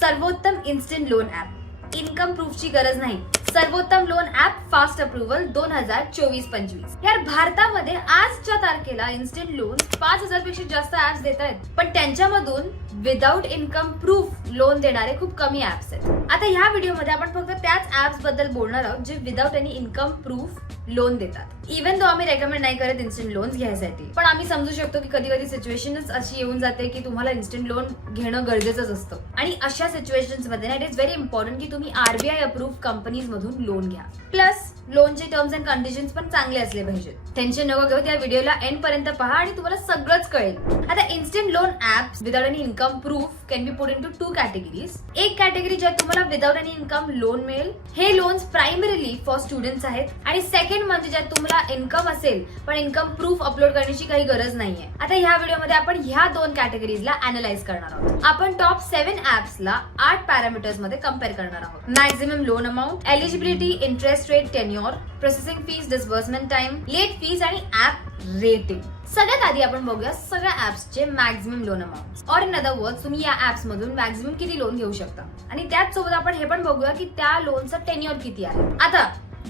सर्वोत्तम instant loan app income प्रूफची गरज नाही. सर्वोत्तम लोन ऍप फास्ट अप्रुव्हल दोन हजार चोवीस पंचवीस. यार भारतामध्ये आजच्या तारखेला इन्स्टंट लोन पाच हजारपेक्षा जास्त ऍप्स देत आहेत पण त्यांच्यामधून विदाऊट इन्कम प्रूफ लोन देणारे खूप कमी ऍप्स आहेत. आता ह्या व्हिडिओमध्ये आपण फक्त त्याच ऍप्सबद्दल बोलणार आहोत जे without any income proof loan देतात. इवन तो आम्ही रेकमेंड नाही करत इन्स्टंट लोन्स घ्यायसाठी. पण आम्ही समजू शकतो की कधी कधी सिच्युएशनच अशी येऊन जाते की तुम्हाला इन्स्टंट लोन घेणं गरजेचंच असतं. आणि अशा सिच्युएशन्समध्ये इट इज व्हेरी इम्पॉर्टंट की तुम्ही आरबीआय अप्रूव्ह कंपनीज मधून लोन घ्या. प्लस लोनचे टर्म्स अँड कंडिशन्स पण चांगले असले पाहिजेत. टेन्शन नको घेऊ त्या व्हिडिओला एंड पर्यंत पहा आणि तुम्हाला सगळंच कळेल. आता instant loan apps without any income proof can be put into two categories एक कॅटेगरी ज्यात तुम्हाला विदाउट एनी इन्कम लोन मिळेल हे लोन्स प्रायमरीली फॉर स्टुडंट्स आहेत. आणि सेकंड म्हणजे ज्यात तुम्हाला इन्कम असेल पण इन्कम प्रूफ अपलोड करण्याची काही गरज नाहीये. आता ह्या व्हिडिओमध्ये आपण ह्या दोन कॅटेगरीजला अनालाइज करणार आहोत. आपण टॉप सेव्हन ऍप्सला आठ पॅरामीटर्समध्ये कंपेअर करणार आहोत. Maximum loan amount eligibility interest rate tenure processing fees disbursement time late fees आणि ऍप रेटिंग सगळ्यात आधी आपण बघूया सगळ्या ऍप्सचे मॅक्झिमम लोन अमाऊंट और इन अदर वर्ड तुम्ही या ऍप्स मधून मॅक्झिमम किती लोन घेऊ शकता? आणि त्याच सोबत आपण हे पण बघूया की त्या लोनचं टेन्युअर किती आहे. आता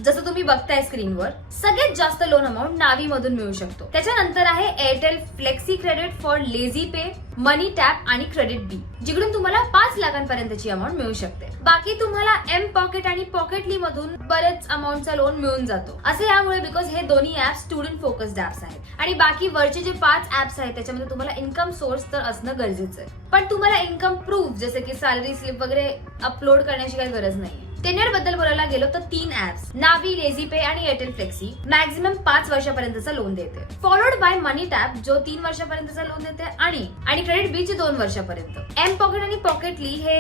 जसं तुम्ही बघताय स्क्रीनवर सगळ्यात जास्त लोन अमाऊंट नावी मधून मिळू शकतो. त्याच्यानंतर आहे Airtel Flexi credit for LazyPay MoneyTap आणि क्रेडिट बी जिकडून तुम्हाला पाच लाखांपर्यंतची अमाऊंट मिळू शकते. बाकी तुम्हाला एम पॉकेट आणि पॉकेटली मधून बरेच अमाऊंटचा लोन मिळून जातो. असे यामुळे बिकॉज हे दोन्ही ऍप स्टुडंट फोकस्ड ऍप्स आहेत. आणि बाकी वरचे जे पाच ऍप्स आहेत त्याच्यामध्ये तुम्हाला इन्कम सोर्स तर असणं गरजेचं आहे. पण तुम्हाला इन्कम प्रूफ जसे की सॅलरी स्लिप वगैरे अपलोड करण्याची काही गरज नाही स्कॅनरबद्दल बोलायला गेलो तर तीन ऍप्स नावी लेझी पे आणि एअरटेल फ्लेक्सी मॅक्झिमम पाच वर्षापर्यंतचा लोन देते. फॉलोड बाय मनी टॅप जो तीन वर्षापर्यंतचा लोन देते आणि आणि क्रेडिट बी दोन वर्षापर्यंत. एम पॉकेट आणि पॉकेटली हे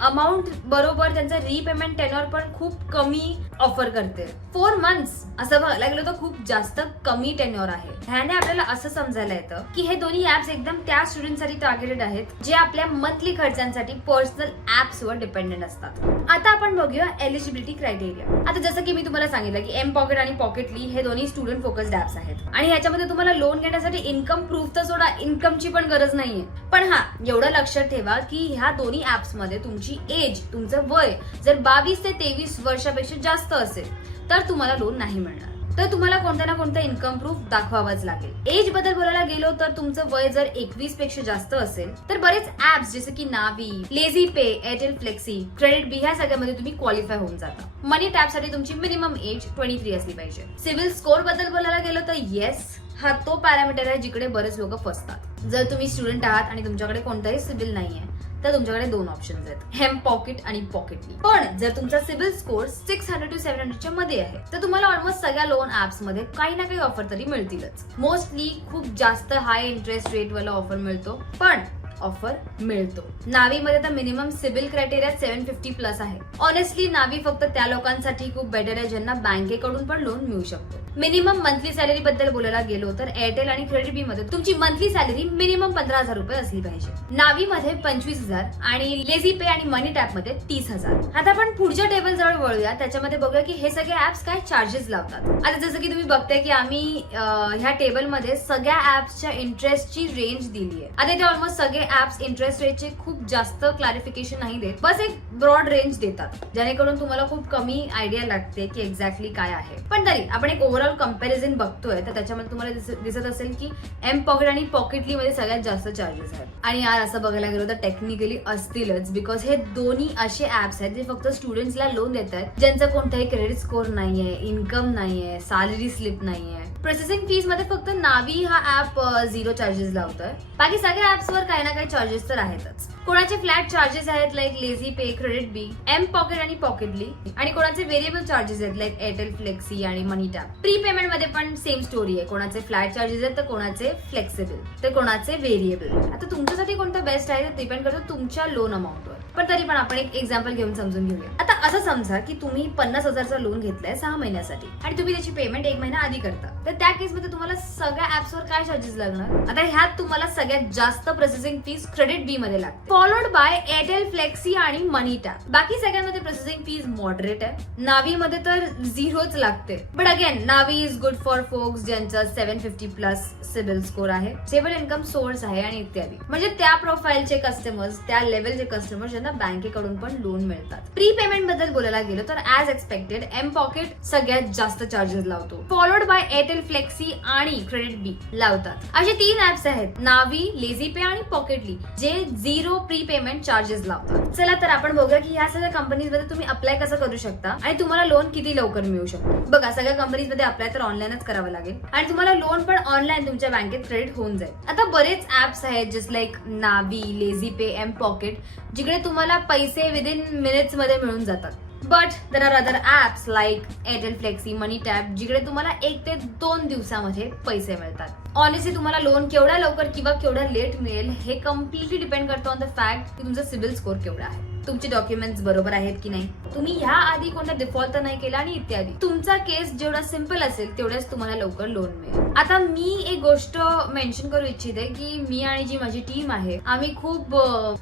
अमाऊंट बरोबर त्यांचं रीपेमेंट टेनॉर पण खूप कमी ऑफर करते. फोर मंथ्स असं बघायला गेलं तर खूप जास्त कमी टेन्युअर आहे. ह्याने आपल्याला असं समजायला येतं की हे दोन्ही ऍप्स एकदम त्या स्टुडंटसाठी टार्गेटेड आहेत जे आपल्या मंथली खर्चांसाठी पर्सनल ऍप्स वर डिपेंडेंट असतात. आता आपण बघूया एलिजिबिलिटी क्रायटेरिया आता जसं की मी तुम्हाला सांगितलं की एम पॉकेट आणि पॉकेटली हे दोन्ही स्टुडंट फोकस्ड ऍप्स आहेत. आणि ह्याच्यामध्ये तुम्हाला लोन घेण्यासाठी इन्कम प्रूफ तर सोडा इन्कमची पण गरज नाहीये. पण हा एवढं लक्षात ठेवा की ह्या दोन्ही ऍप्समध्ये तुमची एज तुमचं वय जर बावीस ते तेवीस वर्षापेक्षा जास्त असेल तर तुम्हाला लोन नाही मिळणार. तर तुम्हाला कोणत्या ना कोणता इन्कम प्रूफ दाखवावंच लागेल. एजबद्दल बोलायला गेलो तर तुमचं वय जर एकवीसपेक्षा जास्त असेल तर बरेच ऍप्स जसे की Navi LazyPay Airtel Flexi credit बी ह्या सगळ्यामध्ये तुम्ही क्वालिफाय होऊन जाता. मनी टॅपसाठी तुमची मिनिमम एज ट्वेंटी थ्री असली पाहिजे. सिव्हिल स्कोरबद्दल बोलायला गेलो तर येस हा तो पॅरामीटर आहे जिकडे बरेच लोक फसतात. जर तुम्ही स्टुडंट आहात आणि तुमच्याकडे कोणताही सिबिल नाहीये तर तुमच्याकडे दोन ऑप्शन्स आहेत. हेम पॉकेट आणि पॉकेटली पण जर तुमचा CIBIL score six hundred to seven हंड्रेडच्या मध्ये आहे तर तुम्हाला ऑलमोस्ट सगळ्या लोन ऍप्समध्ये काही ना काही ऑफर तरी मिळतीलच. मोस्टली खूप जास्त हाय इंटरेस्ट रेट वाला ऑफर मिळतो पण ऑफर मिळतो. नावीमध्ये तर minimum CIBIL criteria seven fifty plus आहे. ऑनेस्टली नावी फक्त त्या लोकांसाठी खूप बेटर आहे ज्यांना बँकेकडून पण लोन मिळू शकतो. मिनिमम मंथली सॅलरी बद्दल बोलायला गेलो तर एअरटेल आणि क्रेडिट बी मध्ये तुमची मंथली सॅलरी मिनिमम पंधरा हजार रुपये असली पाहिजे. नावी मध्ये पंचवीस हजार आणि लेझी पे आणि मनी टॅपमध्ये तीस हजार. आता आपण पुढच्या टेबल जवळ वळूया. त्याच्यामध्ये बघूया की हे सगळे ऍप्स काय चार्जेस लावतात. आता जसं की तुम्ही बघताय की आम्ही ह्या टेबलमध्ये सगळ्या ऍप्सच्या इंटरेस्टची रेंज दिली आहे आता इथे ऑलमोस्ट सगळे ऍप्स इंटरेस्ट रेटचे खूप जास्त क्लॅरिफिकेशन नाही देत. बस एक ब्रॉड रेंज देतात. जेणेकरून तुम्हाला खूप कमी आयडिया लागते की एक्झॅक्टली काय आहे. पण तरी आपण एक ओव्हर ओव्हरऑल कंपॅरिझन बघतोय तर त्याच्यामध्ये तुम्हाला दिसत असेल की एम पॉकेट आणि पॉकेटली मध्ये सगळ्यात जास्त चार्जेस आहेत. आणि यार असं बघायला गेलो तर टेक्निकली असतीलच बिकॉज हे दोन्ही असे ऍप्स आहेत जे फक्त स्टुडंट्सला लोन देत आहेत कोणताही क्रेडिट स्कोर नाहीये इन्कम नाहीये सॅलरी स्लिप नाहीये. प्रोसेसिंग फीसमध्ये फक्त नावी हा ऍप झिरो चार्जेस लावतोय. बाकी सगळ्या ऍप्स वर काही ना काही चार्जेस तर आहेतच. कोणाचे फ्लॅट चार्जेस आहेत like LazyPay KreditBee mPokket आणि पॉकेटली आणि कोणाचे व्हेरिएबल चार्जेस आहेत लाईक एअरटेल फ्लेक्सी आणि मनी टॅप प्री पेमेंटमध्ये पण सेम स्टोरी आहे. कोणाचे फ्लॅट चार्जेस आहेत तर कोणाचे फ्लेक्सिबल तर कोणाचे व्हेरिएबल आता तुमच्यासाठी कोणतं बेस्ट आहे ते डिपेंड करतो तुमच्या लोन अमाऊंट पण तरी पण आपण एक एक्झाम्पल घेऊन समजून घेऊया. आता असं समजा की तुम्ही पन्नास हजारचा लोन घेतलाय सहा महिन्यासाठी आणि तुम्ही त्याची पेमेंट एक महिना आधी करता. तर त्या केसमध्ये तुम्हाला सगळ्या ऍप्सवर काय चार्जेस लागणार? आता ह्यात तुम्हाला सगळ्यात जास्त प्रोसेसिंग फीस क्रेडिट बी मध्ये लागते फॉलोड बाय एअरटेल फ्लेक्सी आणि मनी टॅप बाकी सगळ्यांमध्ये प्रोसेसिंग फीस मॉडरेट आहे. नावी मध्ये तर झिरोच लागते. But again Navi is good for folks ज्यांचा seven fifty plus CIBIL score आहे. स्टेबल इन्कम सोर्स आहे आणि इत्यादी. म्हणजे त्या प्रोफाईलचे कस्टमर्स त्या लेवलचे कस्टमर्स ज्यांना बँकेकडून पण लोन मिळतात. प्री पेमेंटबद्दल बोलायला गेलो तर ऍज एक्सपेक्टेड एम पॉकेट सगळ्यात जास्त चार्जेस लावतो. फॉलोड बाय एअरटेल फ्लेक्सी आणि क्रेडिट बी लावतात. असे तीन ऍप्स आहेत नावी लेझी पे आणि पॉकेटली जे झिरो प्री पेमेंट चार्जेस लावतात. चला तर आपण बघूया की ह्या सगळ्या कंपनीजमध्ये तुम्ही अप्लाय कसं करू शकता आणि तुम्हाला लोन किती लवकर मिळू शकतो. बघा सगळ्या कंपनीजमध्ये अप्लाय तर ऑनलाईनच करावं लागेल. आणि तुम्हाला लोन पण ऑनलाईन तुमच्या बँकेत क्रेडिट होऊन जाईल. आता बरेच ऍप्स आहेत just like Navi lazy pay M pocket जिकडे तुम्हाला पैसे विदिन मिनिट्समध्ये मिळून जातात. But there are other apps like Airtel Flexi MoneyTap जिकडे तुम्हाला एक ते दोन दिवसामध्ये पैसे मिळतात. ऑनेस्टली तुम्हाला लोन केवढ्या लवकर किंवा केवढ्या लेट मिळेल हे कम्प्लिटली डिपेंड करतो ऑन द फॅक्ट की तुमचा सिबिल स्कोर केवढा आहे. तुमचे डॉक्युमेंट्स बरोबर आहेत की नाही? तुम्ही ह्या आधी कोणता डिफॉल्ट तर नाही केला आणि इत्यादी. तुमचा केस जेवढा सिंपल असेल तेवढ्याच तुम्हाला लवकर लोन मिळेल. आता मी एक गोष्ट मेन्शन करू इच्छिते की मी आणि जी माझी टीम आहे आम्ही खूप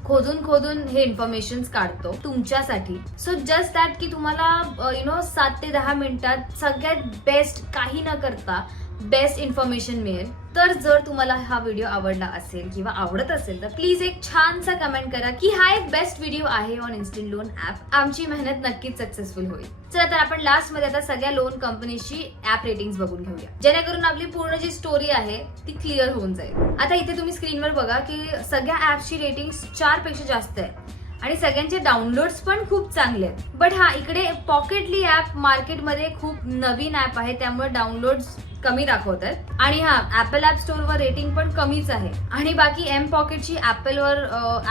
खोदून खोदून हे इन्फॉर्मेशन काढतो तुमच्यासाठी. सो जस्ट दॅट की तुम्हाला यु नो सात ते दहा मिनिटात सगळ्यात बेस्ट काही न करता बेस्ट इन्फॉर्मेशन मिळेल. तर जर तुम्हाला हा व्हिडिओ आवडला असेल किंवा आवडत असेल तर प्लीज एक छानसा कमेंट करा की हा एक बेस्ट व्हिडिओ आहे ऑन इन्स्टंट लोन ऍप आमची मेहनत नक्कीच सक्सेसफुल होईल. चला तर आपण लास्टमध्ये आता सगळ्या लोन कंपनीची ऍप रेटिंग बघून घेऊया. जेणेकरून आपली पूर्ण जी स्टोरी आहे ती क्लिअर होऊन जाईल. आता इथे तुम्ही स्क्रीनवर बघा की सगळ्या ऍपची रेटिंग चारपेक्षा जास्त आहे आणि सगळ्यांचे डाउनलोड्स पण खूप चांगले आहेत. बट हा इकडे पॉकेटली ऍप मार्केटमध्ये खूप नवीन ऍप आहे त्यामुळे डाउनलोड्स कमी दाखवत आहेत आणि हा ऍपल ऍप स्टोअरवर रेटिंग पण कमीच आहे. आणि बाकी एम पॉकेटची ऍपलवर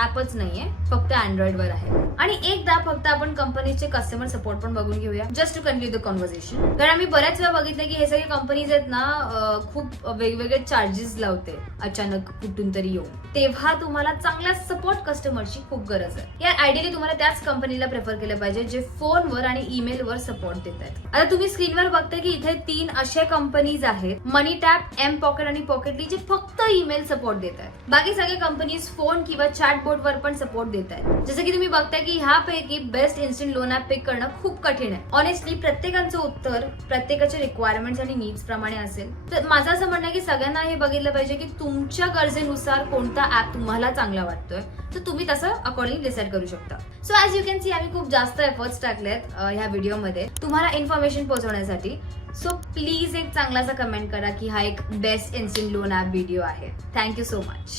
ऍपच नाहीये. फक्त अँड्रॉइड वर आहे. आणि एकदा फक्त आपण कंपनीचे कस्टमर सपोर्ट पण बघून घेऊया. Just to continue the conversation कारण आम्ही बऱ्याच वेळा बघितलं की हे सगळे कंपनीज आहेत ना खूप वेगवेगळे चार्जेस लावते. अचानक कुठून तरी येऊन. तेव्हा तुम्हाला चांगल्या सपोर्ट कस्टमरची खूप गरज आहे. या आयडियली तुम्हाला त्याच कंपनीला प्रेफर केलं पाहिजे जे फोनवर आणि ईमेलवर सपोर्ट देत आहेत आता तुम्ही स्क्रीनवर बघता की इथे तीन असे कंपनीज आहेत. मनी टॅप एम पॉकेट आणि पॉकेटली जे फक्त ईमेल सपोर्ट देत आहेत. बाकी सगळ्या कंपनीज फोन किंवा चॅट बोर्डवर पण सपोर्ट देत आहेत. जसं की तुम्ही बघताय की ह्यापैकी best instant loan app pick करणं खूप कठीण आहे. ऑनेस्टली प्रत्येकाचं उत्तर प्रत्येकाच्या रिक्वायरमेंट्स आणि नीड्स प्रमाणे असेल. तर माझं असं म्हणणं आहे की सगळ्यांना हे बघितलं पाहिजे की तुमच्या गरजेनुसार कोणता ऍप तुम्हाला चांगला वाटतोय. तर तुम्ही तसं अकॉर्डिंग डिसाईड करू शकता. So as you can see आम्ही खूप जास्त एफर्ट्स टाकलेत आहेत ह्या व्हिडिओमध्ये तुम्हाला इन्फॉर्मेशन पोहोचवण्यासाठी. सो प्लीज एक चांगलासा कमेंट करा की हा एक best instant loan app video आहे. Thank you so much